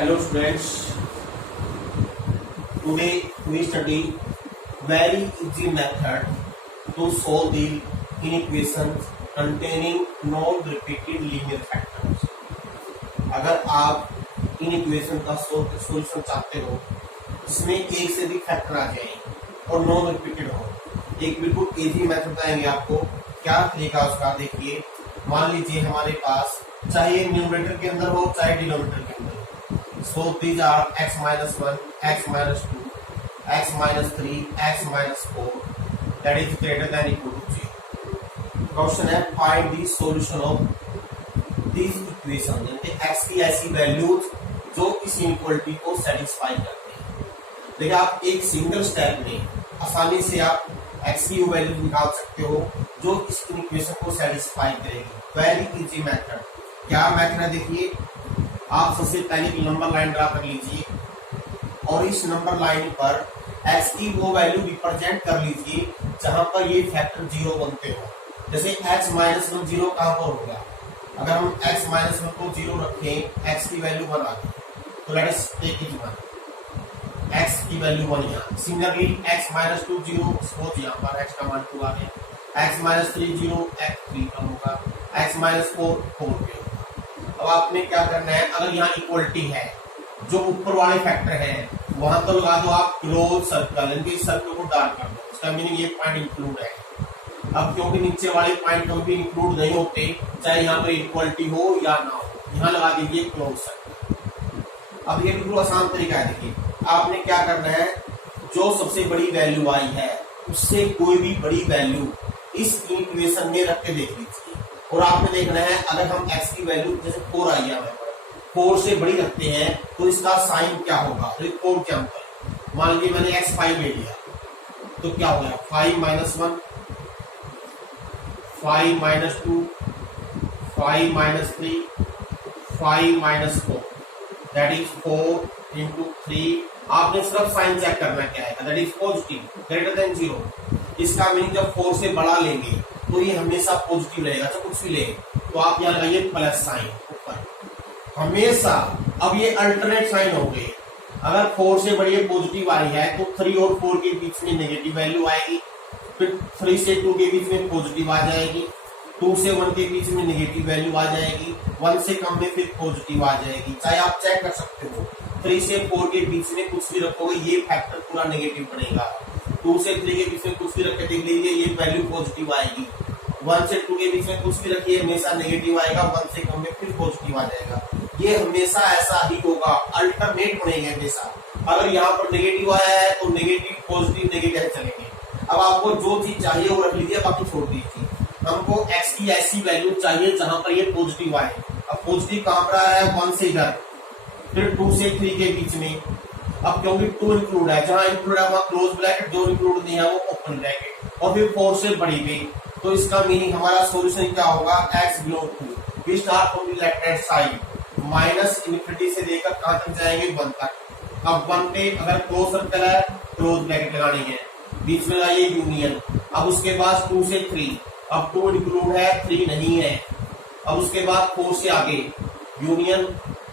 Hello students, today we study very easy method to solve the inequations containing non-repeated linear factors. अगर आप inequation का solution चाहते हो इसमें एक से अधिक फैक्टर आ जाए और नॉन रिपीटेड हो, एक बिल्कुल इजी मेथड बताएंगे आपको। क्या तरीका उसका देखिए। मान लीजिए हमारे पास चाहे न्यूमरेटर के अंदर हो चाहे डिनोमिनेटर के अंदर हो। So these are x minus 1, x minus 2, x minus 3, x minus 4 that is greater than equal to 0. Question है find the solution of this equation, यानी x की ऐसी वैल्यूज जो इस इनइक्वालिटी को सेटिस्फाई करते हैं। देखिए आप एक सिंगल स्टेप में आसानी से आप x की वैल्यू निकाल सकते हो जो इस इक्वेशन को सेटिस्फाई करेगी। Very easy method. क्या मेथड है देखिए, आप सबसे पहले एक नंबर लाइन ड्रा कर लीजिए और इस नंबर लाइन पर x की वो वैल्यू रिप्रेजेंट कर लीजिए जहां पर ये फैक्टर जीरो बनते हो। जैसे x माइनस वन जीरो कहां पर होगा, अगर हम x माइनस वन को जीरो रखें, x की वैल्यू वन आती तो let us take it one, x की वैल्यू वन यहाँ। Similarly x minus two zero, suppose यहाँ पर x का मान टू आ गया, x minus three zero, x three कम होगा, x माइनस फोर फोर पे होगा। अब आपने क्या करना है, अगर यहाँ इक्वलिटी है जो ऊपर वाले फैक्टर है वहां तो लगा दो आप क्लोज सर्कल, इनके सर्कल को डार्क कर दो, इसका मीनिंग ये पॉइंट इंक्लूड है। अब क्योंकि नीचे वाले पॉइंट कभी भी इंक्लूड नहीं होते, चाहे यहाँ पर इक्वलिटी हो या ना हो, यहाँ लगा दीजिए क्लोज सर्कल। अब ये बिल्कुल आसान तरीका है। देखिए आपने क्या करना है, जो सबसे बड़ी वैल्यू आई है उससे कोई भी बड़ी वैल्यू इस इक्वेशन में रख के देख लीजिए और आपने देखना है अगर हम x की वैल्यू जैसे 4 आई है 4 से बड़ी रखते हैं तो इसका साइन क्या होगा। तो 4 क्या होता है, मान लीजिए मैंने x 5 ले लिया तो क्या हो गया 5 minus 1, 5 minus 2, 5 minus 3, 5 minus 4 that is 4 into 3। आपने सिर्फ साइन चेक करना क्या है, that is positive greater than 0। इसका मीनिंग जब 4 से बड़ा लेंगे तो ये हमेशा पॉजिटिव रहेगा, चाहे कुछ भी ले तो आप यहाँ लगाइए प्लस साइन ऊपर हमेशा। अब ये अल्टरनेट साइन हो गए, अगर 4 से बड़ी पॉजिटिव आई है तो 3 और 4 के बीच में नेगेटिव वैल्यू आएगी, फिर 3 से 2 के बीच में पॉजिटिव आ जाएगी, 2 से 1 के बीच में नेगेटिव वैल्यू आ जाएगी, 1 से कम में फिर पॉजिटिव आ जाएगी। चाहे आप चेक कर सकते हो 3 से 4 के बीच में कुछ भी रखोगे ये फैक्टर पूरा नेगेटिव बनेगा। 2 से 3 के बीच में कुछ भी रख के देख लीजिए ये वैल्यू पॉजिटिव आएगी। 1 से 2 के बीच में कुछ भी रखिए हमेशा नेगेटिव आएगा, 1 से कम में फिर पॉजिटिव आ जाएगा। ये हमेशा ऐसा ही होगा, अल्टरनेट बनेंगे हमेशा। अगर यहाँ पर नेगेटिव आया है तो नेगेटिव पॉजिटिव नेगेटिव चलेंगे। अब आपको जो चीज चाहिए वो रख लीजिए, बाकी छोड़ दीजिए। हमको x की ऐसी वैल्यू चाहिए जहां पर ये पॉजिटिव आए। अब पॉजिटिव कहां पर आया है, 1 से इधर, फिर 2 से 3 के बीच में। अब क्योंकि 2 इंक्लूड है, जहां इंक्लूड है वहां क्लोज ब्रैकेट, जो इंक्लूड नहीं है वो ओपन ब्रैकेट, और फिर 4 से बड़ी गई। तो इसका मीनिंग हमारा सॉल्यूशन क्या होगा, x belong to we start from the left hand side minus infinity से लेकर कहां तक जाएंगे 1 तक। अब 1 पे अगर क्लोज सर्कल है क्लोज ब्रैकेट लगानी है, बीच में लगाइए यूनियन। अब उसके बाद 2 से 3, अब 2 इंक्लूड है 3 नहीं है। अब उसके बाद 4 से आगे यूनियन।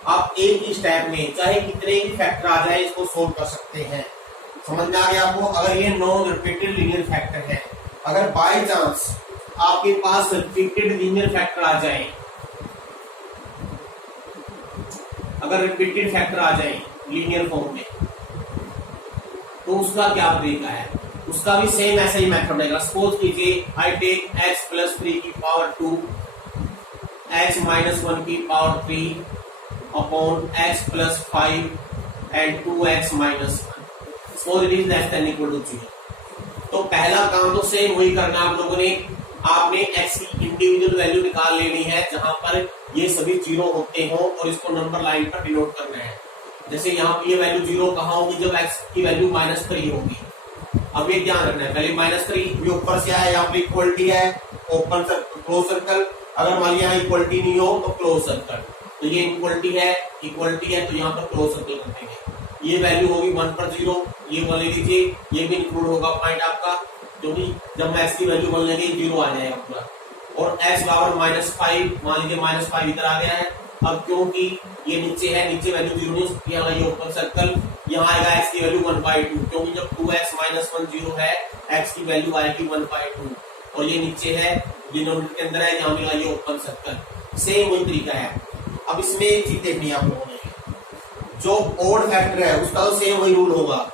आप एक ही स्टेप में चाहे कितने ही फैक्टर आ जाए इसको सोल्व कर सकते हैं। समझ में आ गया आपको। अगर ये नॉन रिपीटेड लीनियर फैक्टर है, अगर बाय चांस आपके पास रिपीटेड लीनियर फैक्टर आ जाए, अगर रिपीटेड फैक्टर आ जाए लीनियर फॉर्म में तो उसका क्या तरीका है, उसका भी सेम ऐसा ही मेथड रहेगा। सपोज कीजिए आई टेक x प्लस 3 की पावर 2, x माइनस 1 की power 3 upon x plus 5 and 2x minus 1, so it is less than equal to 0। तो पहला काम तो सेम वही करना आप लोगों ने, आपने x की इंडिविजुअल वैल्यू निकाल लेनी है जहां पर ये सभी जीरो होते हो और इसको नंबर लाइन पर डिनोट करना है। जैसे यहाँ पे ये वैल्यू जीरो कहाँ होगी, जब x की वैल्यू -3 होगी। अब ये ध्यान रखना है, पहले -3 ये ऊपर से आया, यहाँ पे इक्वलिटी है ओपन सर्कल क्लोज सर्कल। अगर मान लिया इक्वलिटी नहीं हो तो क्लोज सर्कल, तो ये इक्वलिटी है तो यहाँ पर क्लोज सर्कल कर देंगे। ये वैल्यू होगी 1 पर 0, ये 1 ले लीजिए, ये भी इंक्लूड होगा पॉइंट आपका, क्योंकि जब मैं x की वैल्यू 1 लेंगे 0 आ जाएगा पूरा। और x बराबर -5, मान लीजिए -5 इधर आ गया है, अब क्योंकि ये नीचे है, नीचे वैल्यू 0 नहीं हो सकती, यहाँ ये ओपन सर्कल, यहाँ आएगा x की वैल्यू 1/2, क्योंकि जब 2x माइनस 1 0 है, x की वैल्यू आएगी 1/2, और ये नीचे है, डिनोमिनेटर के अंदर है, यहाँ मिला ये ओपन सर्कल। सेम वही तरीका है। अब इसमें एक चीज देखनी है आप लोगों ने, जो ओड फैक्टर है उसका तो सेम वही रूल होगा,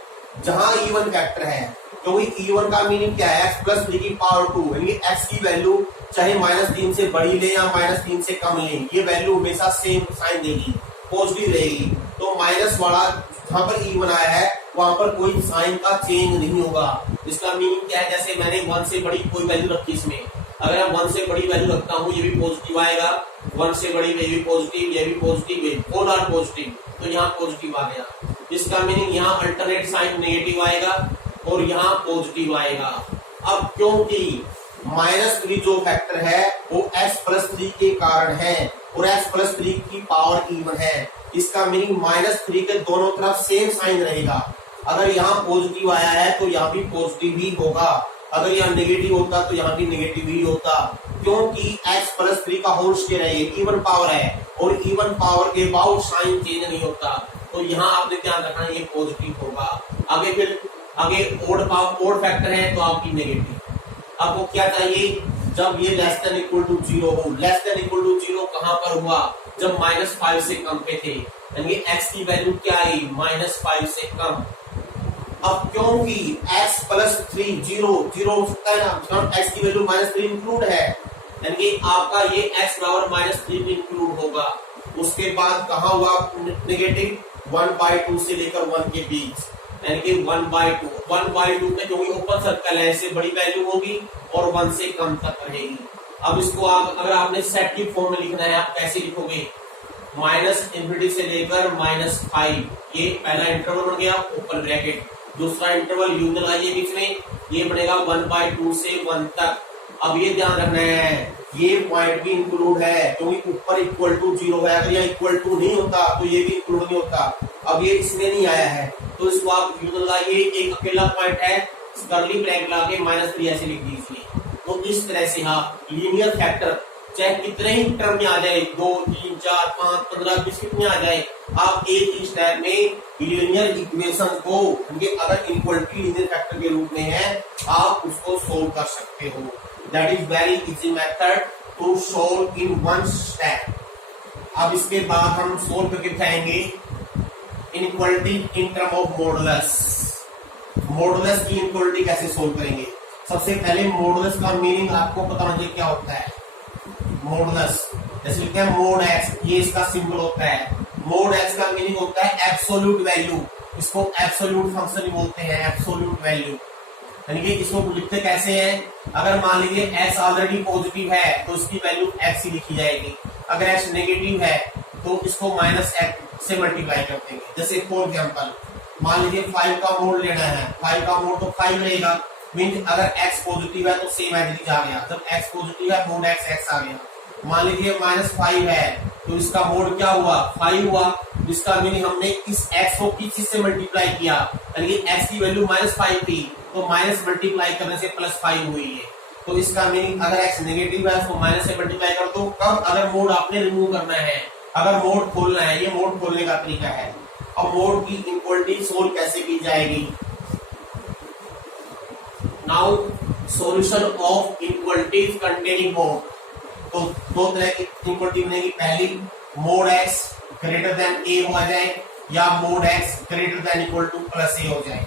जहां इवन फैक्टर है, क्योंकि इवन का मीनिंग क्या है, x प्लस 3 की पावर 2, यानी x की वैल्यू चाहे -3 से बड़ी ले या -3 से कम ले, ये वैल्यू हमेशा सेम साइन देगी, पॉजिटिव रहेगी। तो माइनस वाला जहां पर इवन आया है वहां पर कोई साइन का चेंज नहीं होगा। इसका मीनिंग क्या है, जैसे मैंने 1 से बड़ी कोई वैल्यू रखी इसमें, अगर मैं 1 से बड़ी वैल्यू रखता हूँ, ये भी पॉजिटिव आएगा, 1 से बड़ी ये भी पॉजिटिव, ये भी पॉजिटिव, ऑल आर पॉजिटिव, तो यहाँ पॉजिटिव आ गया। इसका मीनिंग यहाँ अल्टरनेट साइन नेगेटिव आएगा और यहाँ पॉजिटिव आएगा। अब क्योंकि -3 जो फैक्टर है वो x प्लस 3 के कारण है और x प्लस 3 की पावर इवन है, इसका मीनिंग -3 के दोनों तरफ सेम साइन रहेगा। अगर यहाँ पॉजिटिव आया है तो यहाँ भी पॉजिटिव ही होगा, अगर यहाँ नेगेटिव होता तो यहाँ भी नेगेटिव ही होता, क्योंकि x प्लस 3 का होल स्क्वायर है, ये इवन पावर है और इवन पावर के बाद साइन चेंज नहीं होता, तो यहाँ आपने ध्यान रखना ये पॉजिटिव होगा। आगे ओड फैक्टर है तो आपकी नेगेटिव। आपको क्या चाहिए, जब ये लेस देन इक्वल टू 0 हो, लेस देन इक्वल टू 0 कहां पर हुआ, जब -5 से कम पे थे, यानी x की वैल्यू क्या आई, -5 से कम। अब क्योंकि x प्लस 3 0 हो सकता है ना, x की वैल्यू -3 इंक्लूड है, यानी कि आपका ये x बराबर -3 में इंक्लूड होगा। उसके बाद कहां हुआ नेगेटिव, 1/2 से लेकर 1 के बीच, यानी कि 1/2 में क्योंकि ओपन सर्कल है, इससे बड़ी वैल्यू होगी और 1 से कम तक रहेगी। अब इसको आप अगर आपने सेट की फॉर्म में लिखना है, आप कैसे लिखोगे, -∞ से लेकर -5, ये पहला इंटरवल बन गया ओपन ब्रैकेट, दूसरा इंटरवल यू लगाइए बीच में, ये बनेगा 1/2 से 1 तक। अब ये ध्यान रखना है, ये पॉइंट भी इंक्लूड है, क्योंकि ऊपर इक्वल टू 0 है, अगर यहाँ इक्वल टू नहीं होता तो ये भी इंक्लूड नहीं होता। अब ये इसमें नहीं आया है तो इसको आप यू लगाइए, एक अकेला पॉइंट है, कर्ली ब्रैकेट लगा के -3 ऐसे लिख दीजिए। तो इस तरह से आप लीनियर फैक्टर चाहे कितने ही टर्म में आ जाए, 2 3 4 5 15 20 कितने आ जाए, आप एक ही स्टेप में लीनियर इक्वेशन को अगर इक्वलिटी लीनियर फैक्टर के रूप में है, आप उसको सोल्व कर सकते हो। That is very easy method to solve in one step. अब इसके बाद हम सोल्व करके दिखाएंगे inequality in term of modulus. Modulus की इनइक्वालिटी कैसे सोल्व करेंगे। सबसे पहले मॉडुलस का मीनिंग आपको पता होना चाहिए क्या होता है। मॉडुलस जैसे लिखते हैं मोड एक्स, ये इसका सिंबल होता है। मोड एक्स का मीनिंग होता है एब्सोल्यूट वैल्यू, इसको एब्सोल्यूट फंक्शन बोलते हैं, एब्सोल्यूट वैल्यू। यानी कि इसको लिखते कैसे हैं, अगर मान लीजिए x ऑलरेडी पॉजिटिव है तो इसकी वैल्यू x ही लिखी जाएगी, अगर x नेगेटिव है तो इसको -x से मल्टीप्लाई कर देंगे। जैसे फॉर एग्जांपल मान लीजिए 5 का मोड लेना है, 5 का मोड तो 5 रहेगा, मीन अगर x पॉजिटिव है तो सेम एज इट इज आ गया, जब x पॉजिटिव है मोड x आ गया। मान लीजिए -5 है तो इसका मोड क्या हुआ, 5 हुआ, जिसका मीनिंग हमने इस x को किस चीज से मल्टीप्लाई किया, यानी कि x की वैल्यू -5 थी तो माइनस मल्टीप्लाई करने से +5 हुई है। तो इसका मीनिंग अगर x नेगेटिव है उसको माइनस से मल्टीप्लाई कर दो। कब, अगर मोड आपने रिमूव करना है, अगर मोड खोलना है, ये मोड खोलने का तरीका है। अब मोड की इनइक्वालिटी सोल्व कैसे की जाएगी। Now solution of inequalities containing mod. तो दो तरह की इनइक्वालिटी बनेगी, पहली mod x greater than a हो जाए या mod x greater than equal to +a हो जाए।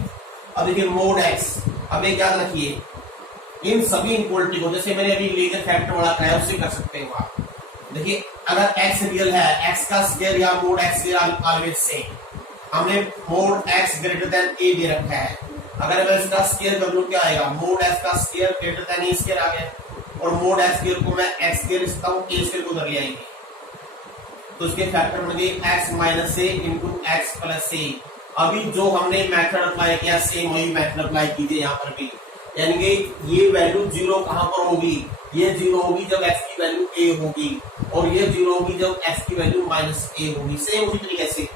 अब देखिए मोड x, अब एक याद रखिए इन सभी इनइक्वालिटी को जैसे मैंने अभी लीनियर फैक्टर वाला कराया उससे कर सकते हो आप। देखिए अगर x रियल है, x का स्क्वायर या mod x square always same, हमने mod x greater than a दे रखा है, अगर मैं इसका स्क्वायर कर लूं क्या आएगा, मोड x का square greater than a square आ गया, और मोड x स्क्वायर को मैं x स्क्वायर लिखता हूं, a स्क्वायर को उधर ले आएंगे तो इसके फैक्टर बन गए x minus a into x plus a। अभी जो हमने मेथड अप्लाई किया सेम वही मेथड अप्लाई कीजिए यहाँ पर भी, यानी कि ये वैल्यू 0 कहां पर होगी, ये 0 होगी जब x की वैल्यू a होगी, और ये 0 होगी जब x की वैल्यू -a होगी, सेम उसी तरीके से।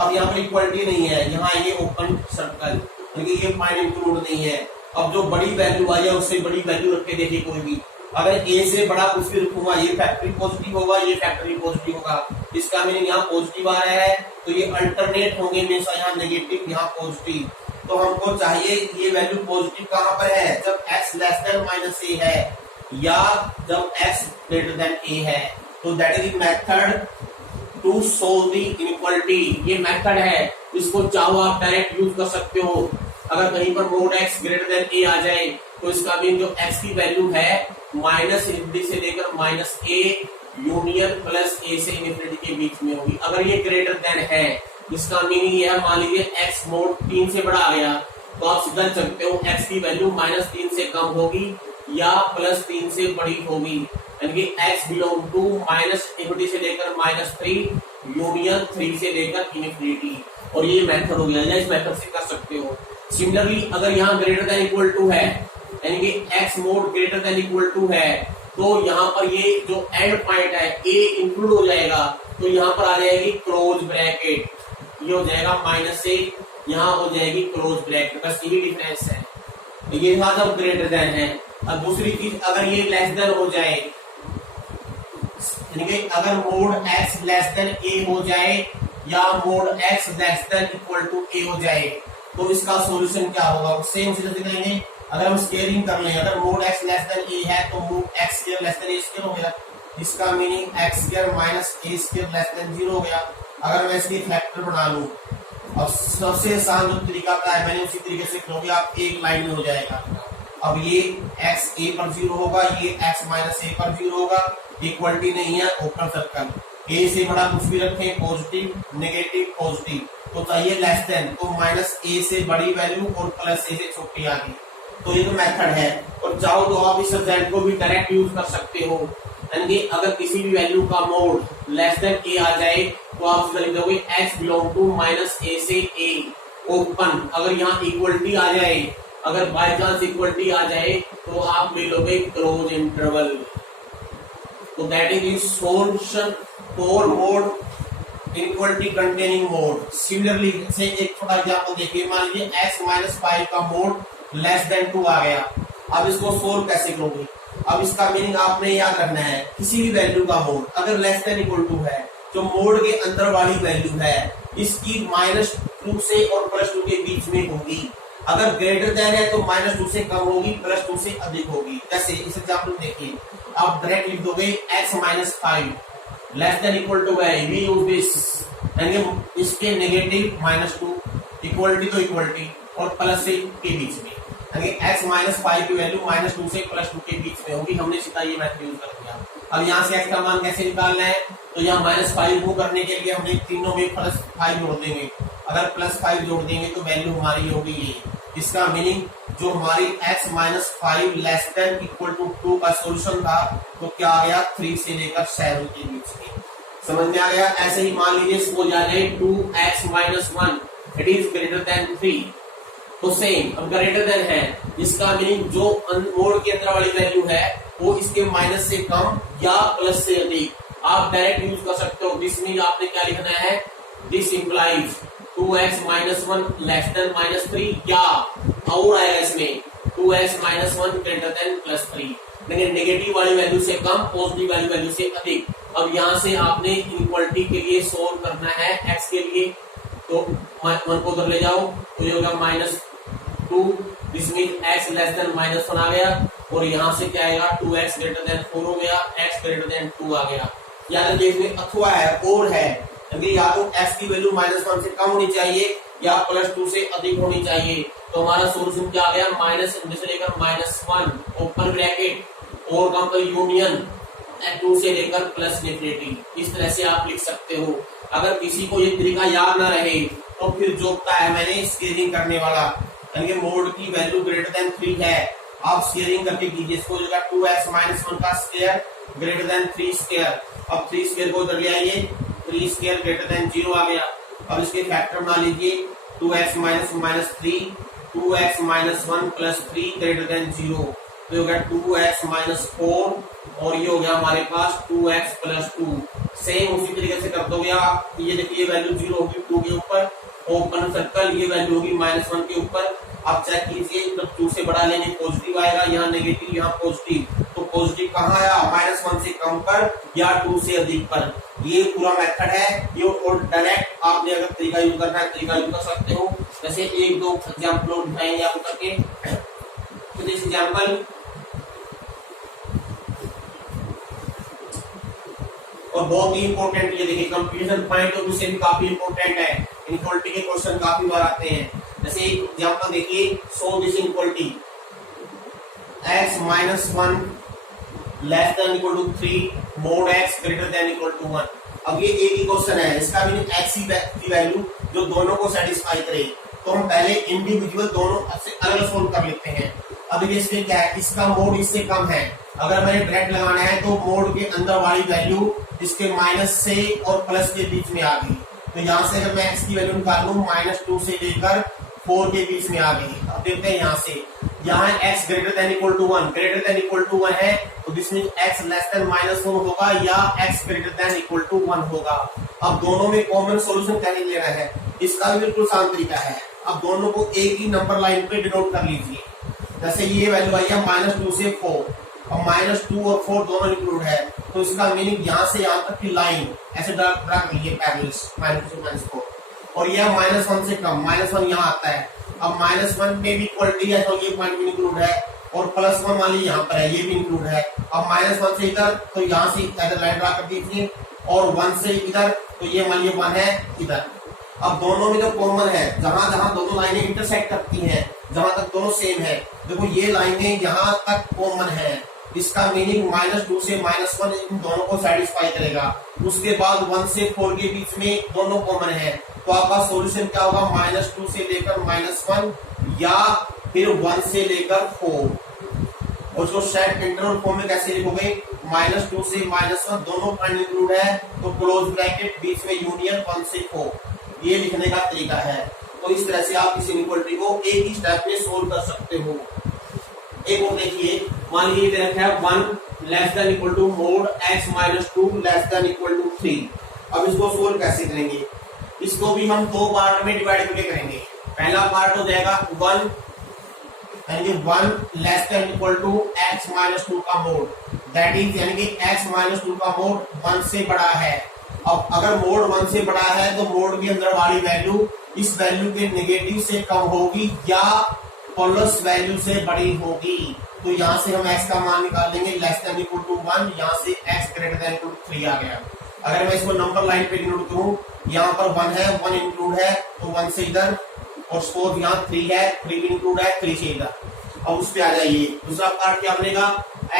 अब यहाँ पर इक्वालिटी नहीं है, यहाँ ये ओपन सर्कल, यानी कि ये पॉइंट इंक्लूड नहीं है। अब जो बड़ी वैल्यू आई है उससे बड़ी वैल्यू रख के देखिए कोई भी, अगर ए से बड़ा कुछ भी रखूंगा ये फैक्टरी पॉजिटिव होगा, ये फैक्टरी पॉजिटिव होगा। इसका मीनिंग यहाँ पॉजिटिव आ रहा है तो ये अल्टरनेट होंगे, हमेशा यहाँ नेगेटिव यहाँ पॉजिटिव। तो हमको चाहिए ये वैल्यू पॉजिटिव कहाँ पर है, जब x less than minus a है या जब x ग्रेटर देन ए है। तो that is the method to solve the inequality. ये मेथड है, इसको चाहो आप डायरेक्ट यूज कर सकते हो। अगर कहीं पर मोड x ग्रेटर देन ए आ जाए तो इसका मीन जो x की वैल्यू है माइनस इन्फिनिटी से लेकर माइनस ए यूनियन प्लस ए से इन्फिनिटी के बीच में होगी। अगर ये ग्रेटर देन है इसका मीनिंग ये है, मान लीजिए x मोड 3 से बड़ा आ गया तो आप सीधा चलते हो x की वैल्यू -3 से कम होगी या +3 से बड़ी होगी, यानी कि x belong to minus infinity से लेकर -3 यूनियन 3 से लेकर इन्फिनिटी। और ये मेथड हो गया, इस मेथड से कर सकते हो। सिमिलरली अगर यहाँ ग्रेटर देन इक्वल टू है, यानी कि x mod greater than equal to है, तो यहाँ पर ये जो एंड पॉइंट है a इंक्लूड हो जाएगा, तो यहाँ पर आ जाएगी क्लोज ब्रैकेट, ये हो जाएगा माइनस से, यहाँ हो जाएगी क्लोज ब्रैकेट, बस यही डिफरेंस है। ये था जब ग्रेटर देन है। अब दूसरी चीज, अगर ये लेस देन हो जाए, यानी कि अगर mod x less than a हो जाए या mod x less than equal to a हो जाए, तो इसका सॉल्यूशन क्या होगा, सेम चीज दिखाएंगे। अगर हम स्केलिंग कर लें, अगर mod x less than a है तो mode x square less than a square हो गया, इसका meaning x square minus a square less than 0 हो गया। अगर मैं इसकी फैक्टर बना लूं, अब सबसे आसान जो तरीका का है मैंने उसी तरीके से करोगे आप, एक लाइन में हो जाएगा। अब ये x a पर 0 होगा, ये x माइनस a पर 0 होगा, इक्वलिटी नहीं है, ओपन सर्कल। a से बड़ा कुछ भी रखें, पॉजिटिव नेगेटिव पॉजिटिव, तो चाहिए लेस देन, तो माइनस a से बड़ी वैल्यू और प्लस a से छोटी आ गई। तो ये तो मेथड है। और चाहो तो आप इस रिजल्ट को भी डायरेक्ट यूज कर सकते हो, यानी अगर किसी भी वैल्यू का मोड लेस देन a आ जाए तो आप लिख दोगे x belong to minus a से a ओपन। अगर यहाँ इक्वलिटी आ जाए, अगर बाय चांस इक्वलिटी आ जाए तो आप ले लोगे क्लोज इंटरवल। तो that is solution for mode inequality containing mode. Similarly से एक छोटा एग्जांपल देखिए, मान लीजिए x-5 का मोड लेस देन 2 आ गया। अब इसको सोल्व कैसे करोगे, अब इसका मीनिंग आपने याद रखना है, किसी भी वैल्यू का मोड अगर लेस देन इक्वल टू है, जो मोड के अंदर वाली वैल्यू है इसकी -2 से और +2 के बीच में होगी। अगर ग्रेटर देन है तो -2 से कम होगी, +2 से अधिक होगी। जैसे इस एग्जांपल देखिए, आप डायरेक्ट लिख दोगे x-5 less than equal to है, वी यूज दिस, यानी इसके नेगेटिव -2, इक्वलिटी तो इक्वलिटी और प्लस से के बीच में, यानी x-5 की वैल्यू -2 से +2 के बीच में होगी। हमने सीधा ये मेथड यूज कर दिया। अब यहाँ से x का मान कैसे निकालना है, तो यहाँ -5 को करने के लिए हमने तीनों में +5 जोड़ देंगे। अगर +5 जोड़ देंगे तो वैल्यू हमारी होगी ये। इसका मीनिंग जो हमारी x-5 less than equal to 2 का सॉल्यूशन था, तो क्या आ गया 3 से लेकर 7 के बीच में। समझ में आ गया। ऐसे ही मान लीजिए सपोज आ जाए 2x-1 it is greater than 3, तो सेम अब ग्रेटर देन है, इसका मीनिंग जो मोड के अंदर वाली वैल्यू है वो इसके माइनस से कम या प्लस से अधिक। आप डायरेक्ट यूज कर सकते हो। दिस मीन आपने क्या लिखना है, this implies 2x-1 less than -3, या और आएगा इसमें 2x-1 ग्रेटर देन +3, लेकिन नेगेटिव वाली वैल्यू से कम, पॉजिटिव वाली वैल्यू से अधिक। अब यहाँ से आपने इनइक्वालिटी के लिए सोल्व करना है x के लिए, तो 1 को उधर ले जाओ तो ये होगा -2, this mean x less than -1 आ गया, और यहाँ से क्या आएगा 2x ग्रेटर देन 4 हो गया, x ग्रेटर देन 2 आ गया। यानी कि इसमें अथवा है और है, या तो x की वैल्यू -1 से कम होनी चाहिए या +2 से अधिक होनी चाहिए। तो हमारा सोल्यूशन क्या आ गया, -1 से लेकर -1 ओपन ब्रैकेट और कम पर यूनियन 2 से लेकर +∞। इस तरह से आप लिख सकते हो। अगर किसी को ये तरीका याद ना रहे तो फिर जो है मैंने स्केलिंग करने वाला, यानी कि मोड की वैल्यू ग्रेटर देन 3 है, आप स्केलिंग करके कीजिए। इसको जगह 2x-1 का स्क्वायर ग्रेटर देन 3 स्क्वायर, अब 3 स्क्वायर को उधर ले आइए, 3 स्क्वायर ग्रेटर देन 0 आ गया। अब इसके फैक्टर बना लीजिए, 2x-3 2x-1 + 3 ग्रेटर देन 0, तो हो गया 2x-4, और ये हो गया हमारे पास 2x + 2। सेम उसी तरीके से कर दोगे आप। ये देखिए वैल्यू 0 होगी 2 के ऊपर, ओपन सर्कल, ये वैल्यू होगी -1 के ऊपर। आप चेक कीजिए, जब 2 से बड़ा लेंगे पॉजिटिव आएगा, यहाँ नेगेटिव यहाँ पॉजिटिव, तो पॉजिटिव कहाँ आया, -1 से कम पर या 2 से अधिक पर। ये पूरा मेथड है ये, और डायरेक्ट आपने अगर तरीका यूज करना है तरीका यूज कर सकते हो। जैसे एक दो एग्जाम्पल दिखाएंगे आपको करके। तो दिस एग्जाम्पल, और बहुत ही इंपॉर्टेंट ये देखिए, कंपैरिजन पॉइंट ऑफ व्यू से भी काफी इंपॉर्टेंट है। इनइक्वालिटी के क्वेश्चन काफी बार आते हैं। जैसे एक एग्जांपल देखिए, so this inequality x -1 less than equal to 3 mod x greater than equal to 1। अब ये एक ही क्वेश्चन है, इसका भी x की वैल्यू जो दोनों को सेटिस्फाई करे, तो हम पहले इंडिविजुअल दोनों से अलग सोल्व कर लेते हैं। अब ये इसमें क्या है, इसका मोड इससे कम है, अगर मैंने डायरेक्ट लगाना है तो मोड के अंदर वाली वैल्यू इसके माइनस से और प्लस के बीच में आ गई। तो यहाँ से अगर मैं x की वैल्यू निकाल लूं -2 से लेकर 4 के बीच में आ गई। अब देखते हैं यहाँ से, यहाँ x greater than equal to 1, greater than equal to 1 है तो this means x less than -1 होगा या x greater than equal to 1 होगा। अब दोनों में कॉमन सॉल्यूशन कैसे लेना है, इसका भी बिल्कुल आसान तरीका है। अब दोनों को एक ही नंबर लाइन पे डिनोट कर लीजिए। जैसे ये वैल्यू आई है -2 से 4, और -2 और 4 दोनों इंक्लूड है, तो इसका मीनिंग यहाँ से यहाँ तक की लाइन ऐसे ड्रा कर लीजिए पैरेलल, -2 से -4, और यह -1 से कम, -1 यहाँ आता है। अब -1 में भी इक्वलिटी है तो ये पॉइंट भी इंक्लूड है, और +1 मान लीजिए यहाँ पर है, ये भी इंक्लूड है। अब -1 से इधर, तो यहाँ से इधर लाइन ड्रा कर दीजिए, और 1 से इधर, तो ये मान लीजिए 1 है इधर। अब दोनों में जो कॉमन है, जहां जहां दोनों लाइनें इंटरसेक्ट करती हैं, जहां तक दोनों सेम है, देखो ये लाइनें यहाँ तक कॉमन है, इसका मीनिंग -2 से -1 इन दोनों को सेटिस्फाई करेगा। उसके बाद 1 से 4 के बीच में दोनों कॉमन है, तो आपका सॉल्यूशन क्या होगा, -2 से लेकर -1 या फिर 1 से लेकर 4। और उसको सेट इंटरवल फॉर्म में कैसे लिखोगे, -2 से -1 दोनों पॉइंट इंक्लूड है, तो क्लोज ब्रैकेट बीच में यूनियन 1 से 4, ये लिखने का तरीका है। तो इस तरह से आप इस इनइक्वालिटी को एक ही स्टेप में सोल्व कर सकते हो। एक और देखिए, मान लीजिए दे रखा है 1 less than equal to mod x -2 less than equal to 3। अब इसको सोल्व कैसे करेंगे, इसको भी हम दो पार्ट में डिवाइड करके करेंगे। पहला पार्ट हो जाएगा 1 यानी 1 less than equal to x -2 का मोड, दैट इज यानी कि x -2 का मोड 1 से बड़ा है। अब अगर मोड 1 से बड़ा है तो मोड के अंदर वाली वैल्यू इस वैल्यू के नेगेटिव से कम होगी या प्लस वैल्यू से बड़ी होगी। तो यहाँ से हम x का मान निकाल लेंगे लेस देन इक्वल टू 1, यहाँ से x greater than equal to 3 आ गया। अगर मैं इसको नंबर लाइन पे डिनोट करूं, यहाँ पर 1 है, 1 इंक्लूड है, तो 1 से इधर, और 4 यहाँ 3 है, 3 भी इंक्लूड है, 3 से इधर। अब उस पे आ जाइए, दूसरा पार्ट क्या बनेगा,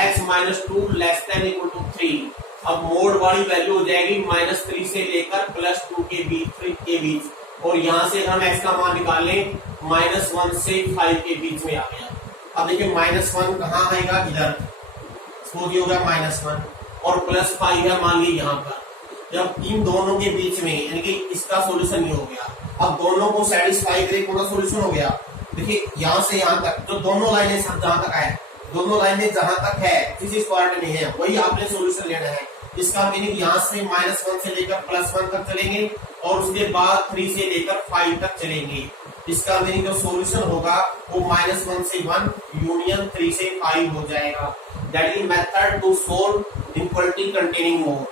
x -2 less than equal to 3। अब मोड वाली वैल्यू हो जाएगी -3 से लेकर +2 के बीच, और यहाँ से हम x का मान निकाल लें -1 से 5 के बीच में आ गया। अब देखिए -1 कहाँ आएगा, इधर, तो ये हो गया -1, और +5 है मान लीजिए यहाँ पर। जब इन दोनों के बीच में, यानी कि इसका सॉल्यूशन ये हो गया। अब दोनों को सेटिस्फाई करे कौन सा सॉल्यूशन हो गया, देखिए यहाँ से यहाँ तक जो दोनों लाइनें जहां तक है, दोनों लाइनें जहां तक है किसी पार्ट में है, वही आपने सॉल्यूशन लेना है। इसका मीनिंग यहाँ से -1 से लेकर +1 तक चलेंगे, और उसके बाद 3 से लेकर 5 तक चलेंगे। इसका मीनिंग जो सॉल्यूशन होगा वो -1 से 1 यूनियन 3 से 5 हो जाएगा। That is method to solve inequality containing mode.